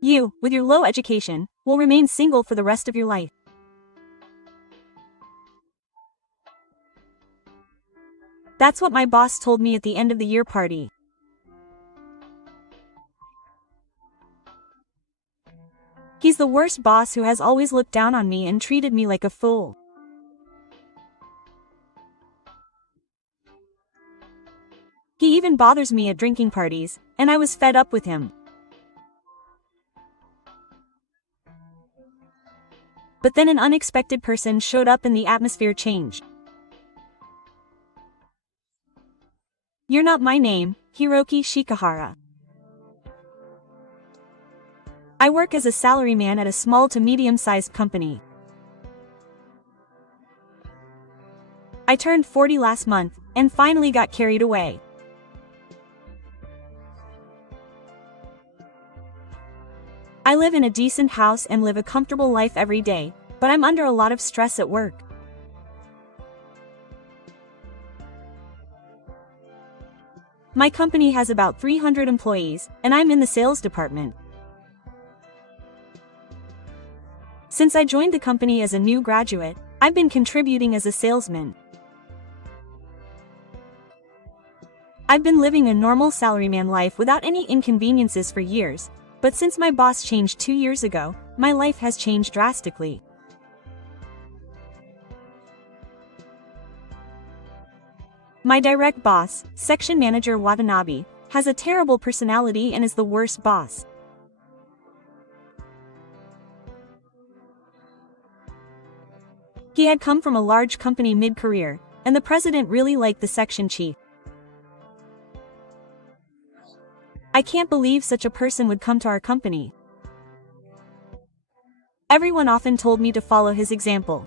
You, with your low education, will remain single for the rest of your life. That's what my boss told me at the end of the year party. He's the worst boss who has always looked down on me and treated me like a fool. He even bothers me at drinking parties, and I was fed up with him. But then an unexpected person showed up and the atmosphere changed. You're not my name, Hiroki Shikahara. I work as a salaryman at a small to medium-sized company. I turned 40 last month, and finally got carried away. I live in a decent house and live a comfortable life every day, but I'm under a lot of stress at work. My company has about 300 employees, and I'm in the sales department. Since I joined the company as a new graduate, I've been contributing as a salesman. I've been living a normal salaryman life without any inconveniences for years, but since my boss changed 2 years ago, my life has changed drastically. My direct boss, section manager Watanabe, has a terrible personality and is the worst boss. He had come from a large company mid-career, and the president really liked the section chief. I can't believe such a person would come to our company. Everyone often told me to follow his example.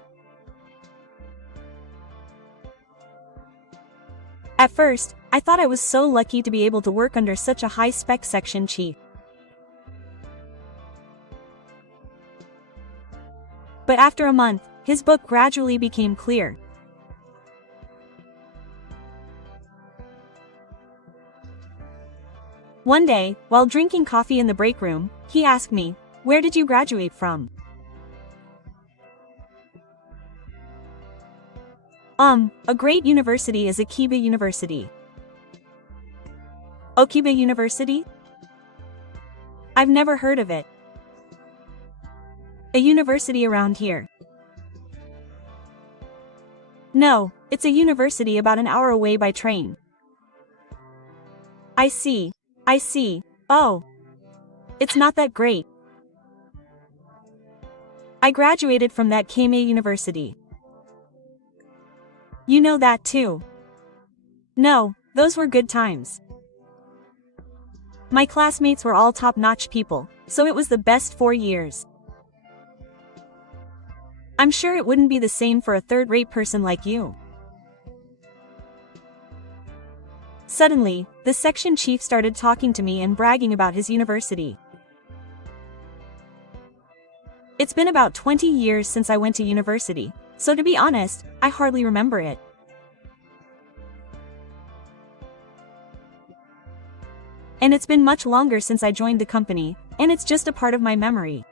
At first, I thought I was so lucky to be able to work under such a high-spec section chief. But after a month, his book gradually became clear. One day, while drinking coffee in the break room, he asked me, "Where did you graduate from?" A great university is Akiba University. Akiba University? I've never heard of it. A university around here? No, it's a university about an hour away by train. I see. Oh. It's not that great. I graduated from that Keimei University. You know that too. No, those were good times. My classmates were all top-notch people, so it was the best 4 years. I'm sure it wouldn't be the same for a third-rate person like you. Suddenly, the section chief started talking to me and bragging about his university. It's been about 20 years since I went to university, so to be honest, I hardly remember it. And it's been much longer since I joined the company, and it's just a part of my memory.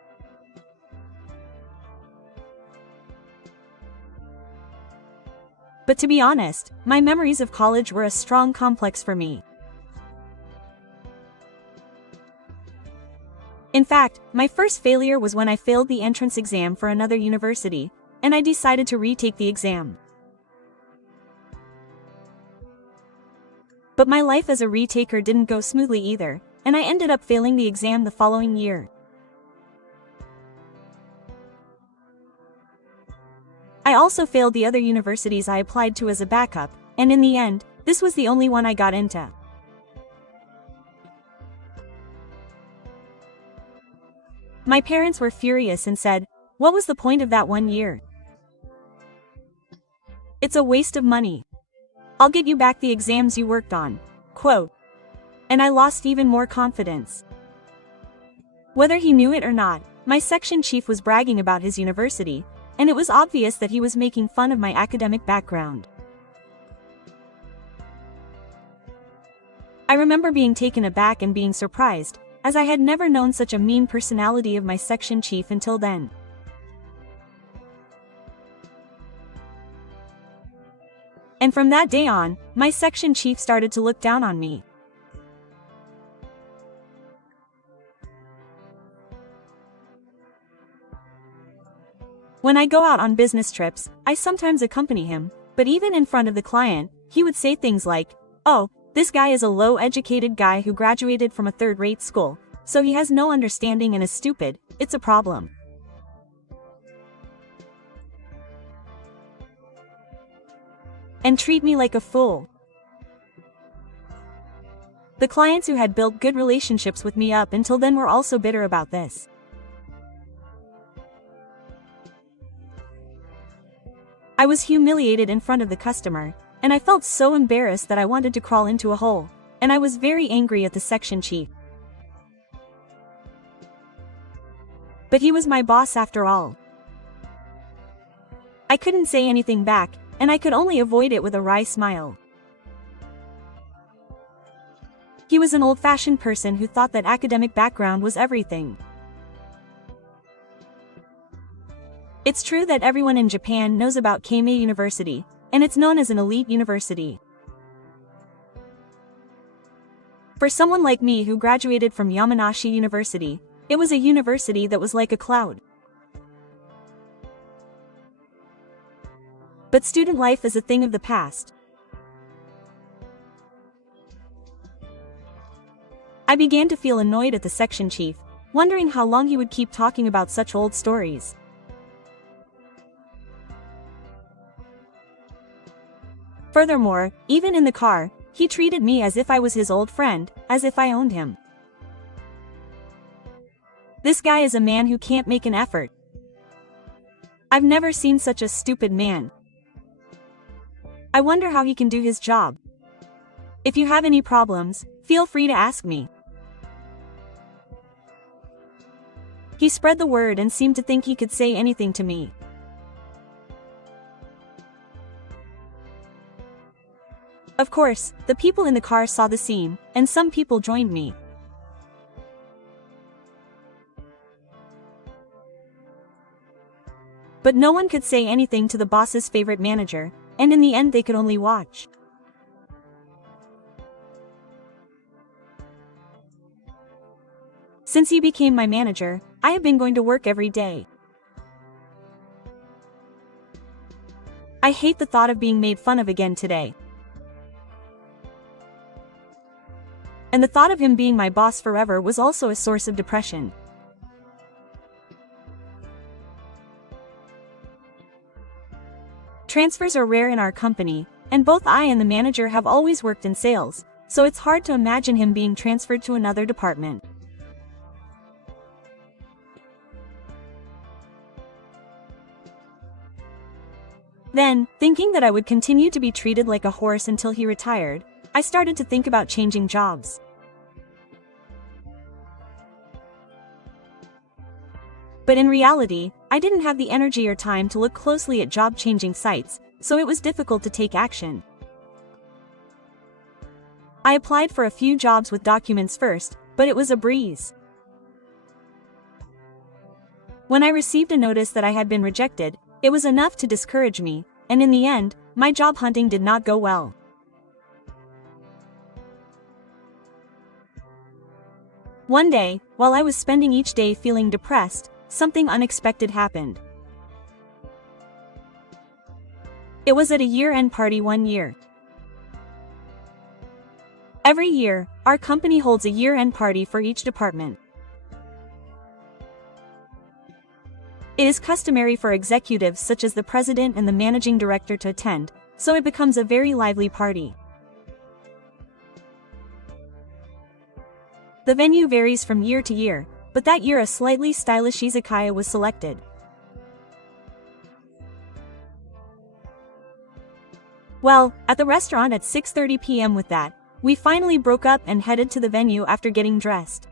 But to be honest, my memories of college were a strong complex for me. In fact, my first failure was when I failed the entrance exam for another university, and I decided to retake the exam. But my life as a retaker didn't go smoothly either, and I ended up failing the exam the following year. I also failed the other universities I applied to as a backup, and in the end, this was the only one I got into. My parents were furious and said, "What was the point of that 1 year? It's a waste of money. I'll get you back the exams you worked on." Quote. And I lost even more confidence. Whether he knew it or not, my section chief was bragging about his university, and it was obvious that he was making fun of my academic background. I remember being taken aback and being surprised, as I had never known such a mean personality of my section chief until then. And from that day on, my section chief started to look down on me. When I go out on business trips, I sometimes accompany him, but even in front of the client, he would say things like, "Oh, this guy is a low-educated guy who graduated from a third-rate school, so he has no understanding and is stupid, it's a problem." And treat me like a fool. The clients who had built good relationships with me up until then were also bitter about this. I was humiliated in front of the customer, and I felt so embarrassed that I wanted to crawl into a hole, and I was very angry at the section chief. But he was my boss after all. I couldn't say anything back, and I could only avoid it with a wry smile. He was an old-fashioned person who thought that academic background was everything. It's true that everyone in Japan knows about Keimei University, and it's known as an elite university. For someone like me who graduated from Yamanashi University, it was a university that was like a cloud. But student life is a thing of the past. I began to feel annoyed at the section chief, wondering how long he would keep talking about such old stories. Furthermore, even in the car, he treated me as if I was his old friend, as if I owned him. This guy is a man who can't make an effort. I've never seen such a stupid man. I wonder how he can do his job. If you have any problems, feel free to ask me. He spread the word and seemed to think he could say anything to me. Of course, the people in the car saw the scene, and some people joined me. But no one could say anything to the boss's favorite manager, and in the end they could only watch. Since he became my manager, I have been going to work every day. I hate the thought of being made fun of again today. And the thought of him being my boss forever was also a source of depression. Transfers are rare in our company, and both I and the manager have always worked in sales, so it's hard to imagine him being transferred to another department. Then, thinking that I would continue to be treated like a horse until he retired, I started to think about changing jobs. But in reality, I didn't have the energy or time to look closely at job-changing sites, so it was difficult to take action. I applied for a few jobs with documents first, but it was a breeze. When I received a notice that I had been rejected, it was enough to discourage me, and in the end, my job hunting did not go well. One day, while I was spending each day feeling depressed, something unexpected happened. It was at a year-end party one year. Every year, our company holds a year-end party for each department. It is customary for executives such as the president and the managing director to attend, so it becomes a very lively party. The venue varies from year to year, but that year a slightly stylish izakaya was selected. Well, at the restaurant at 6:30 p.m. with that, we finally broke up and headed to the venue after getting dressed.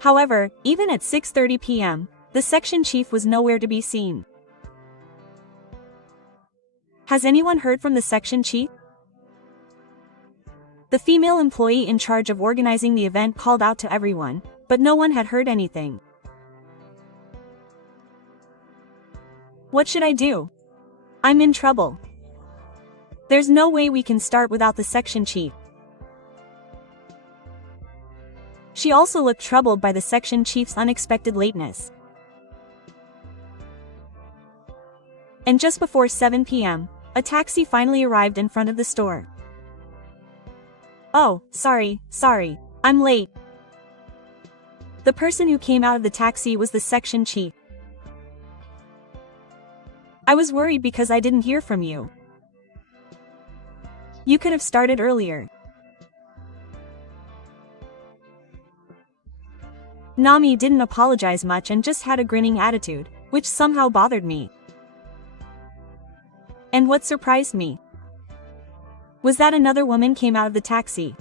However, even at 6:30 p.m., the section chief was nowhere to be seen. Has anyone heard from the section chief? The female employee in charge of organizing the event called out to everyone, but no one had heard anything. What should I do? I'm in trouble. There's no way we can start without the section chief. She also looked troubled by the section chief's unexpected lateness. And just before 7 p.m., a taxi finally arrived in front of the store. Oh, sorry, I'm late. The person who came out of the taxi was the section chief. I was worried because I didn't hear from you. You could have started earlier. Nami didn't apologize much and just had a grinning attitude, which somehow bothered me. And what surprised me was that another woman came out of the taxi.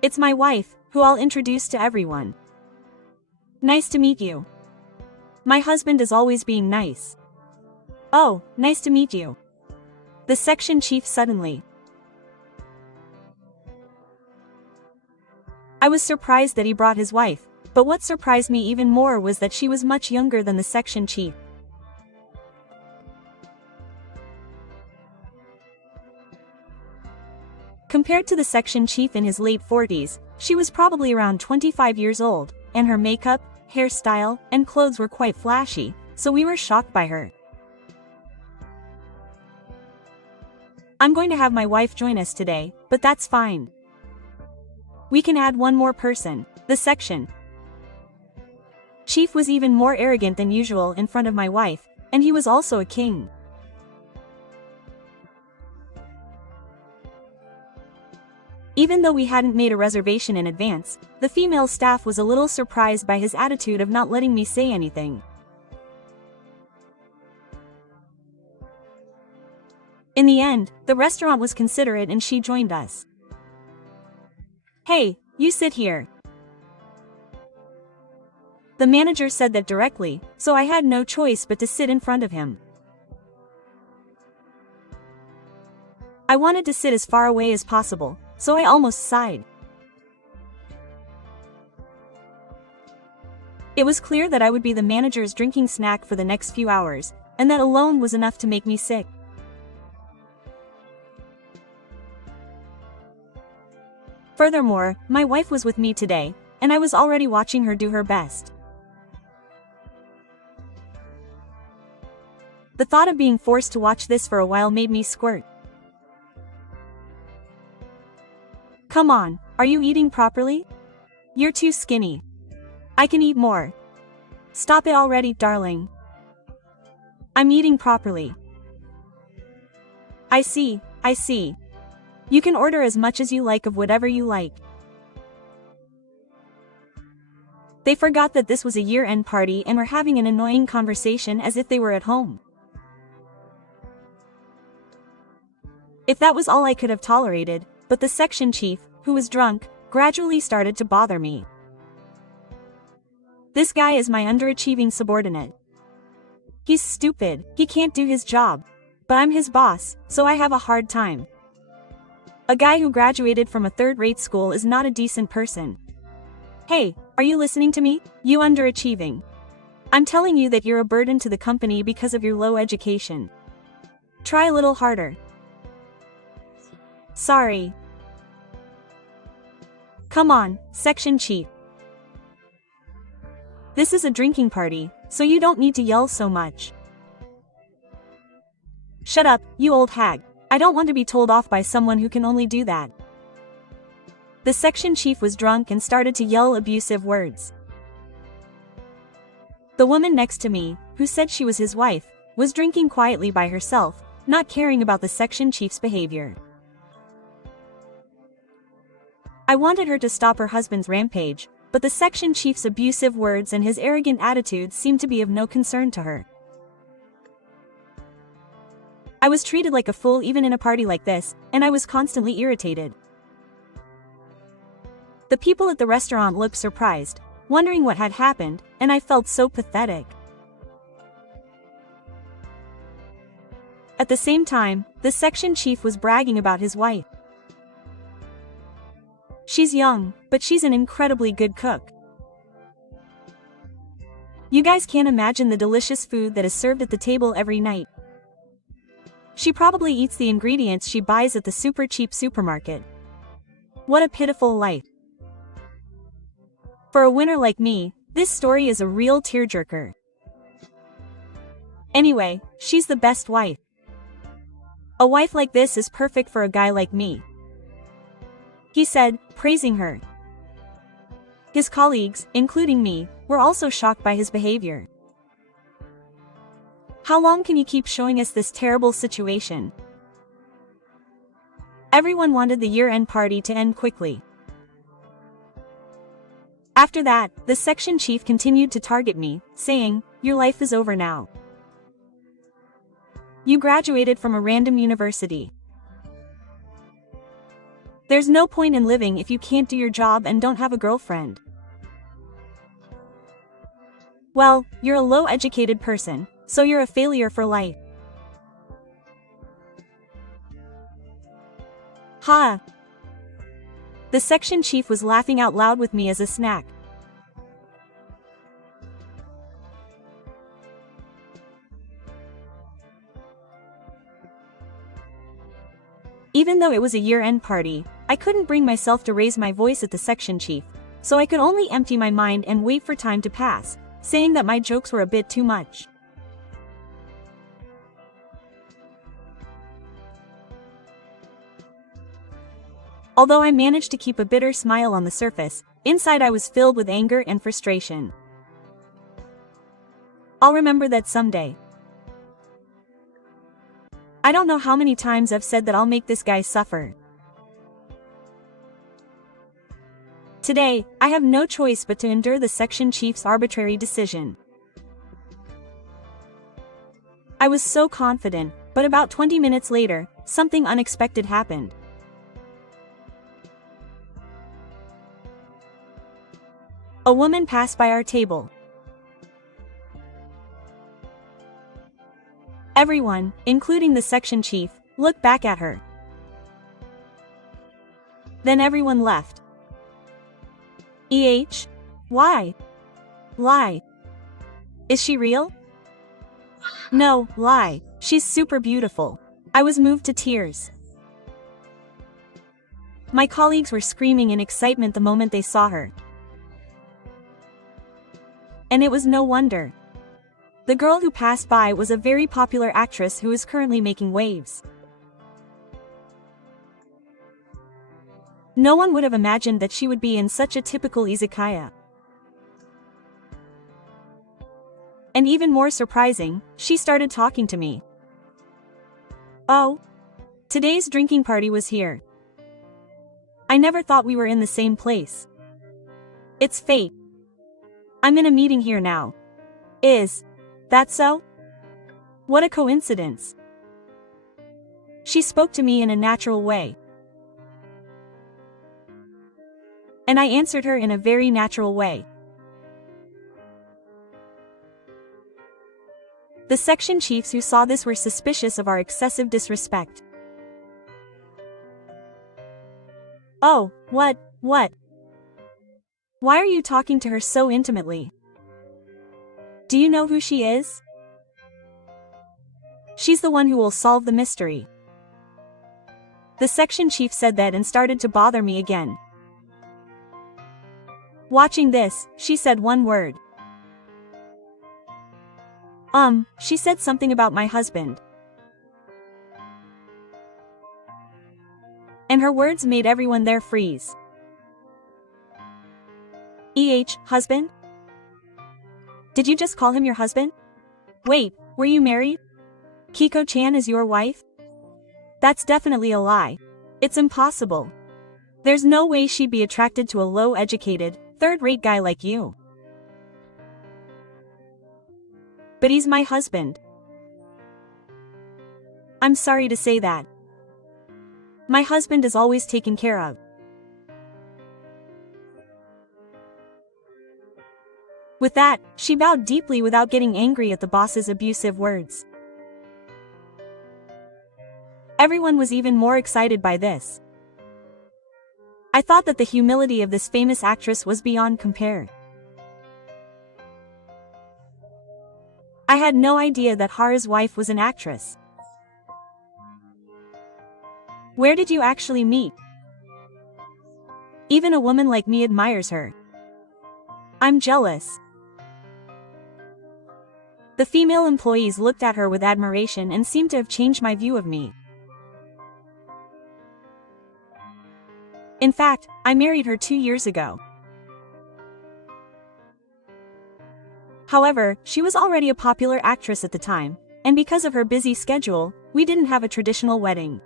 It's my wife, who I'll introduce to everyone. Nice to meet you. My husband is always being nice. Oh, nice to meet you. The section chief suddenly. I was surprised that he brought his wife, but what surprised me even more was that she was much younger than the section chief. Compared to the section chief in his late 40s, she was probably around 25 years old, and her makeup, hairstyle, and clothes were quite flashy, so we were shocked by her. I'm going to have my wife join us today, but that's fine. We can add one more person, the section chief was even more arrogant than usual in front of my wife, and he was also a king. Even though we hadn't made a reservation in advance, the female staff was a little surprised by his attitude of not letting me say anything. In the end, the restaurant was considerate and she joined us. Hey, you sit here. The manager said that directly, so I had no choice but to sit in front of him. I wanted to sit as far away as possible, so I almost sighed. It was clear that I would be the manager's drinking snack for the next few hours, and that alone was enough to make me sick. Furthermore, my wife was with me today, and I was already watching her do her best. The thought of being forced to watch this for a while made me squirt. Come on, are you eating properly? You're too skinny. I can eat more. Stop it already, darling. I'm eating properly. I see. You can order as much as you like of whatever you like. They forgot that this was a year-end party and were having an annoying conversation as if they were at home. If that was all I could have tolerated, but the section chief, who was drunk, gradually started to bother me. This guy is my underachieving subordinate. He's stupid, he can't do his job. But I'm his boss, so I have a hard time. A guy who graduated from a third-rate school is not a decent person. Hey, are you listening to me, you underachieving? I'm telling you that you're a burden to the company because of your low education. Try a little harder. Sorry. Come on, section chief. This is a drinking party, so you don't need to yell so much. Shut up, you old hag. I don't want to be told off by someone who can only do that. The section chief was drunk and started to yell abusive words. The woman next to me, who said she was his wife, was drinking quietly by herself, not caring about the section chief's behavior. I wanted her to stop her husband's rampage, but the section chief's abusive words and his arrogant attitude seemed to be of no concern to her. I was treated like a fool even in a party like this, and I was constantly irritated. The people at the restaurant looked surprised, wondering what had happened, and I felt so pathetic. At the same time, the section chief was bragging about his wife. She's young, but she's an incredibly good cook. You guys can't imagine the delicious food that is served at the table every night. She probably eats the ingredients she buys at the super cheap supermarket. What a pitiful life. For a winner like me, this story is a real tearjerker. Anyway, she's the best wife. A wife like this is perfect for a guy like me, he said, praising her. His colleagues, including me, were also shocked by his behavior. How long can you keep showing us this terrible situation? Everyone wanted the year-end party to end quickly. After that, the section chief continued to target me, saying, "Your life is over now. You graduated from a random university. There's no point in living if you can't do your job and don't have a girlfriend. Well, you're a low-educated person, so you're a failure for life." Ha! The section chief was laughing out loud with me as a snack. Even though it was a year-end party, I couldn't bring myself to raise my voice at the section chief, so I could only empty my mind and wait for time to pass, saying that my jokes were a bit too much. Although I managed to keep a bitter smile on the surface, inside I was filled with anger and frustration. I'll remember that someday. I don't know how many times I've said that I'll make this guy suffer. Today, I have no choice but to endure the section chief's arbitrary decision. I was so confident, but about 20 minutes later, something unexpected happened. A woman passed by our table. Everyone, including the section chief, looked back at her. Then everyone left. Why? Lie. Is she real? No, lie. She's super beautiful. I was moved to tears. My colleagues were screaming in excitement the moment they saw her. And it was no wonder. The girl who passed by was a very popular actress who is currently making waves. No one would have imagined that she would be in such a typical izakaya. And even more surprising, she started talking to me. Oh, today's drinking party was here. I never thought we were in the same place. It's fate. I'm in a meeting here now. Is that so? What a coincidence. She spoke to me in a natural way. And I answered her in a very natural way. The section chiefs who saw this were suspicious of our excessive disrespect. Oh, what? Why are you talking to her so intimately? Do you know who she is? She's the one who will solve the mystery. The section chief said that and started to bother me again. Watching this, she said one word. She said something about my husband. And her words made everyone there freeze. Husband? Did you just call him your husband? Wait, were you married? Kiko-chan is your wife? That's definitely a lie. It's impossible. There's no way she'd be attracted to a low-educated, third-rate guy like you. But he's my husband. I'm sorry to say that. My husband is always taken care of. With that, she bowed deeply without getting angry at the boss's abusive words. Everyone was even more excited by this. I thought that the humility of this famous actress was beyond compare. I had no idea that Hara's wife was an actress. Where did you actually meet? Even a woman like me admires her. I'm jealous. The female employees looked at her with admiration and seemed to have changed my view of me. In fact, I married her 2 years ago. However, she was already a popular actress at the time, and because of her busy schedule, we didn't have a traditional wedding.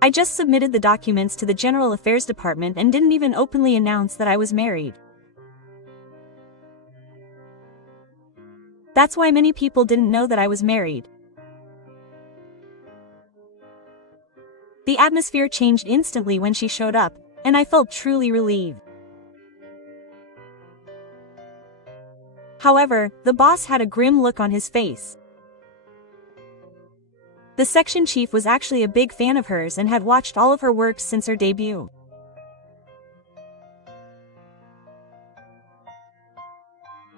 I just submitted the documents to the General Affairs Department and didn't even openly announce that I was married. That's why many people didn't know that I was married. The atmosphere changed instantly when she showed up, and I felt truly relieved. However, the boss had a grim look on his face. The section chief was actually a big fan of hers and had watched all of her works since her debut.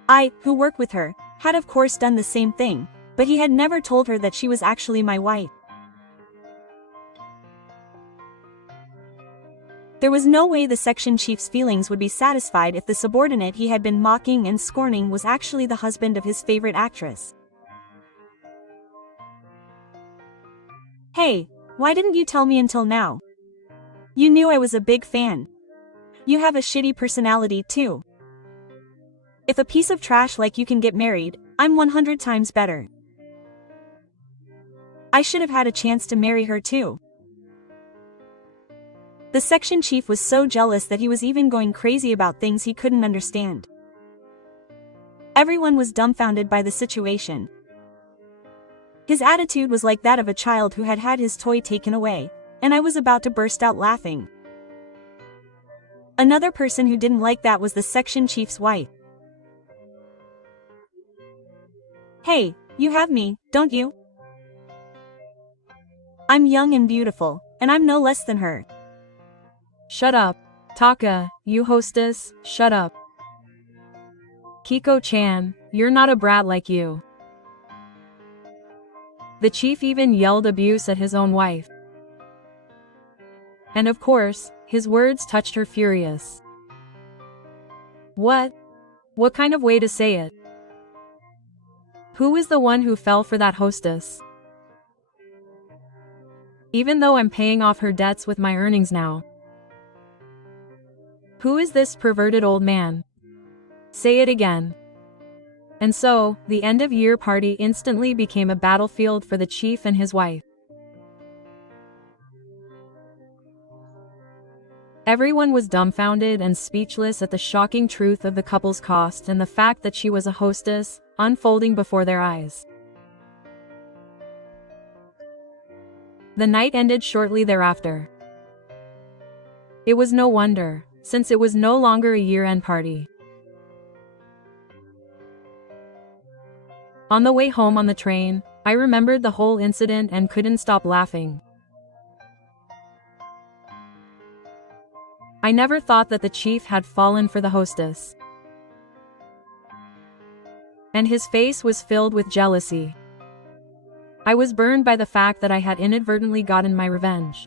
I, who worked with her, had of course done the same thing, but he had never told her that she was actually my wife. There was no way the section chief's feelings would be satisfied if the subordinate he had been mocking and scorning was actually the husband of his favorite actress. Hey, why didn't you tell me until now? You knew I was a big fan. You have a shitty personality too. If a piece of trash like you can get married, I'm 100 times better. I should have had a chance to marry her too. The section chief was so jealous that he was even going crazy about things he couldn't understand. Everyone was dumbfounded by the situation. His attitude was like that of a child who had had his toy taken away, and I was about to burst out laughing. Another person who didn't like that was the section chief's wife. Hey, you have me, don't you? I'm young and beautiful, and I'm no less than her. Shut up. Taka, you hostess, shut up. Kiko-chan, you're not a brat like you. The chief even yelled abuse at his own wife. And of course, his words touched her furious. What? What kind of way to say it? Who is the one who fell for that hostess? Even though I'm paying off her debts with my earnings now. Who is this perverted old man? Say it again. And so, the end-of-year party instantly became a battlefield for the chief and his wife. Everyone was dumbfounded and speechless at the shocking truth of the couple's cost and the fact that she was a hostess, unfolding before their eyes. The night ended shortly thereafter. It was no wonder, since it was no longer a year-end party. On the way home on the train, I remembered the whole incident and couldn't stop laughing. I never thought that the chief had fallen for the hostess. And his face was filled with jealousy. I was burned by the fact that I had inadvertently gotten my revenge.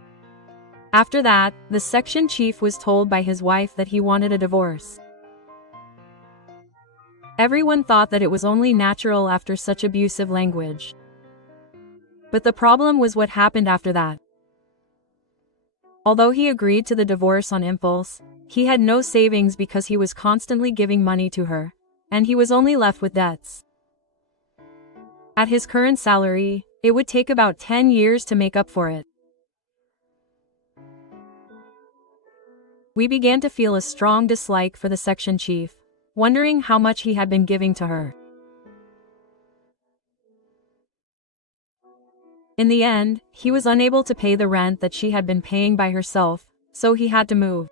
After that, the section chief was told by his wife that he wanted a divorce. Everyone thought that it was only natural after such abusive language. But the problem was what happened after that. Although he agreed to the divorce on impulse, he had no savings because he was constantly giving money to her, and he was only left with debts. At his current salary, it would take about 10 years to make up for it. We began to feel a strong dislike for the section chief, wondering how much he had been giving to her. In the end, he was unable to pay the rent that she had been paying by herself, so he had to move.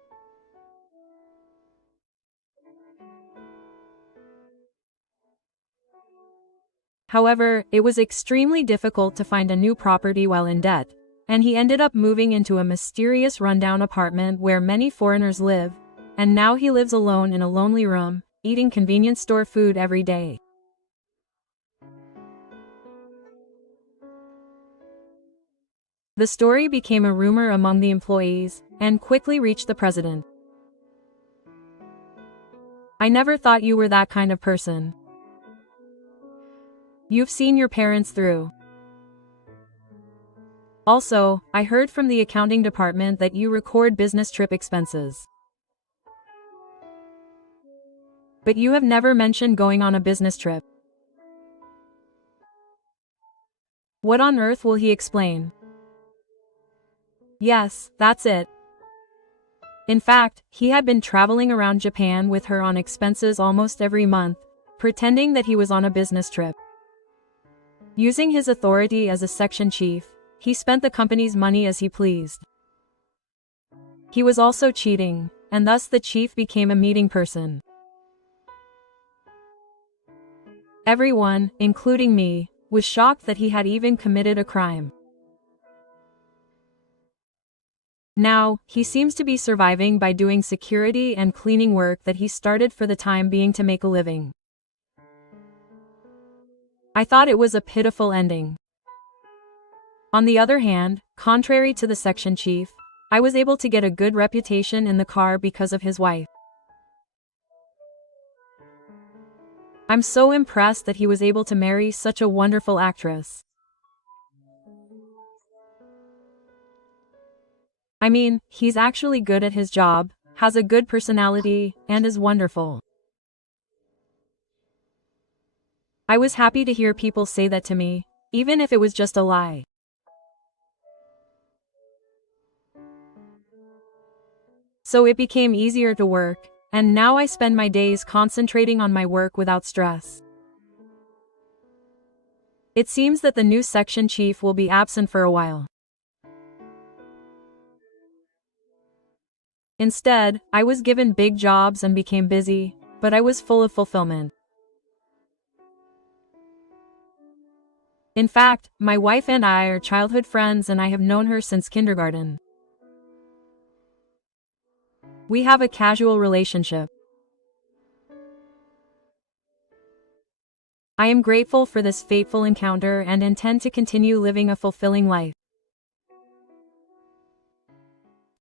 However, it was extremely difficult to find a new property while in debt, and he ended up moving into a mysterious rundown apartment where many foreigners live, and now he lives alone in a lonely room, eating convenience store food every day. The story became a rumor among the employees, and quickly reached the president. I never thought you were that kind of person. You've seen your parents through. Also, I heard from the accounting department that you record business trip expenses. But you have never mentioned going on a business trip. What on earth will he explain? Yes, that's it. In fact, he had been traveling around Japan with her on expenses almost every month, pretending that he was on a business trip. Using his authority as a section chief, he spent the company's money as he pleased. He was also cheating, and thus the chief became a meeting person. Everyone, including me, was shocked that he had even committed a crime. Now, he seems to be surviving by doing security and cleaning work that he started for the time being to make a living. I thought it was a pitiful ending. On the other hand, contrary to the section chief, I was able to get a good reputation in the car because of his wife. I'm so impressed that he was able to marry such a wonderful actress. I mean, he's actually good at his job, has a good personality, and is wonderful. I was happy to hear people say that to me, even if it was just a lie. So it became easier to work, and now I spend my days concentrating on my work without stress. It seems that the new section chief will be absent for a while. Instead, I was given big jobs and became busy, but I was full of fulfillment. In fact, my wife and I are childhood friends and I have known her since kindergarten. We have a casual relationship. I am grateful for this fateful encounter and intend to continue living a fulfilling life.